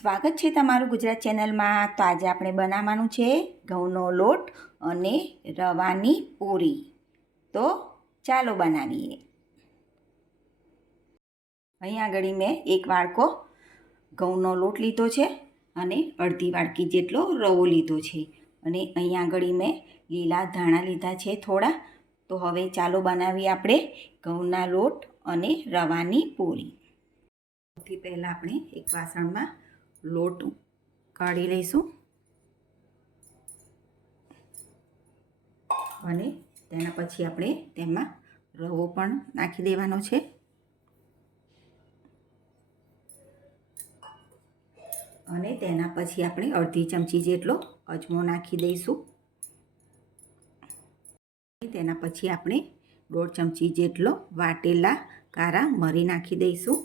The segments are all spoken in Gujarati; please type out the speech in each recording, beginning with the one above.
સ્વાગત છે તમારું ગુજરાત ચેનલમાં. તો આજે આપણે બનાવવાનું છે ઘઉંનો લોટ અને રવાની પૂરી. તો ચાલો બનાવીએ. અહીં આગળ મેં એક વાડકો ઘઉંનો લોટ લીધો છે અને અડધી વાડકી જેટલો રવો લીધો છે. અને અહીં આગળ મેં લીલા ધાણા લીધા છે થોડા. તો હવે ચાલો બનાવીએ આપણે ઘઉંના લોટ અને રવાની પૂરી. સૌથી પહેલાં આપણે એક વાસણમાં લોટ કાઢી લઈશું. અને તેના પછી આપણે તેમાં રવો પણ નાખી દેવાનો છે. અને તેના પછી આપણે અડધી ચમચી જેટલો અજમો નાખી દઈશું. તેના પછી આપણે દોઢ ચમચી જેટલો વાટેલા કારા મરી નાખી દઈશું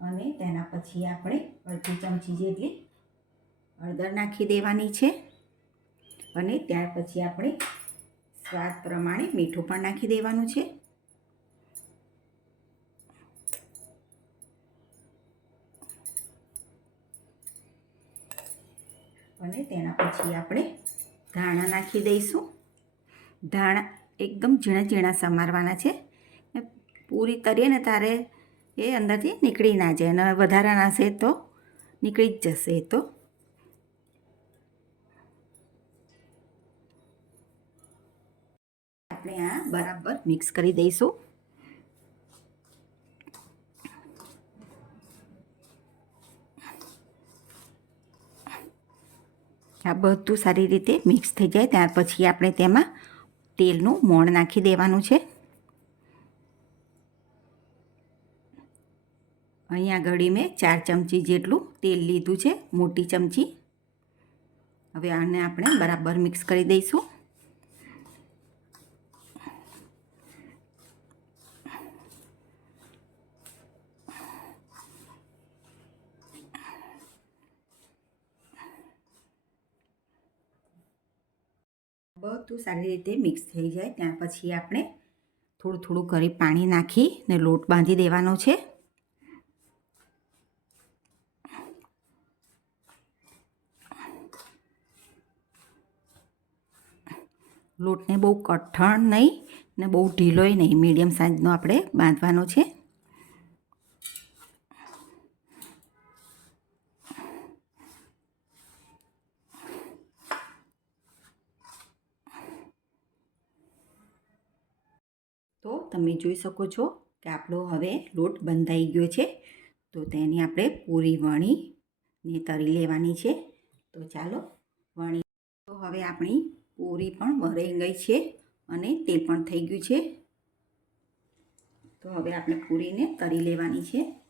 અને તેના પછી આપણે અડધી ચમચી જેટલી હળદર નાખી દેવાની છે અને ત્યાર પછી આપણે સ્વાદ પ્રમાણે મીઠું પણ નાખી દેવાનું છે. અને તેના પછી આપણે ધાણા નાખી દઈશું. ધાણા એકદમ ઝીણા ઝીણા સમારવાના છે. પૂરી તરીએ ને તારે એ અંદરથી નીકળી ના જાય અને વધારાના છે તો નીકળી જ જશે એ તો. આપણે આ બરાબર મિક્સ કરી દઈશું. આ બધું સારી રીતે મિક્સ થઈ જાય, ત્યાર પછી આપણે તેમાં તેલનું મોણ નાખી દેવાનું છે. અહીંયા ઘડી મેં ચાર ચમચી જેટલું તેલ લીધું છે, મોટી ચમચી. હવે આને આપણે બરાબર મિક્સ કરી દઈશું. બધું સારી રીતે મિક્સ થઈ જાય ત્યાર પછી આપણે થોડું થોડું કરી પાણી નાખી ને લોટ બાંધી દેવાનો છે. લોટને બહુ કઠણ નહીં ને બહુ ઢીલોય નહીં, મીડિયમ સાઇઝનો આપણે બાંધવાનો છે. તો તમે જોઈ શકો છો કે આપણો હવે લોટ બંધાઈ ગયો છે. તો તેની આપણે પૂરી વણીને તરી લેવાની છે. તો ચાલો વણી તો હવે આપણી પૂરી પણ વરાઈ ગઈ છે અને તે પણ થઈ ગયું છે. તો હવે આપણે પૂરીને તરી લેવાની છે.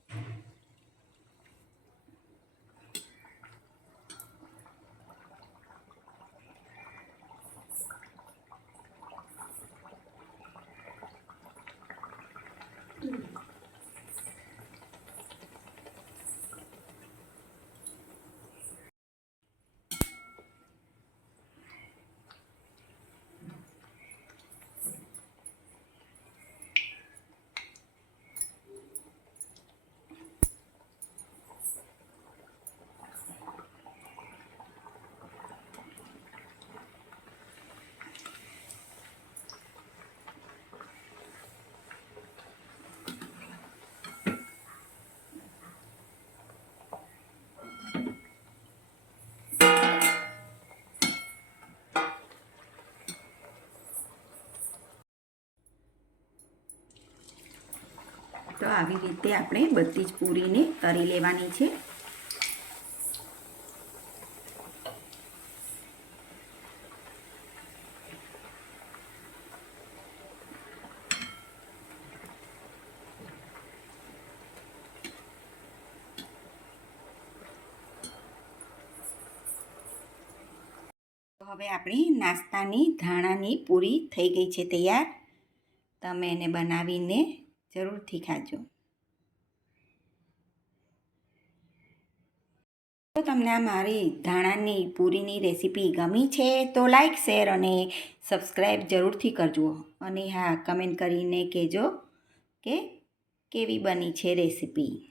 તો આવી રીતે આપણે બધી જ પૂરીને તરી લેવાની છે. હવે આપણી નાસ્તાની ધાણાની પૂરી થઈ ગઈ છે તૈયાર. તમે એને બનાવીને જરૂરથી ખાજો. તો તમને મારી ધાણાની પૂરીની રેસીપી ગમી છે, તો લાઈક, શેર અને સબસ્ક્રાઈબ જરૂરથી કરજો. અને હા, કમેન્ટ કરીને કહેજો કે કેવી બની છે રેસીપી.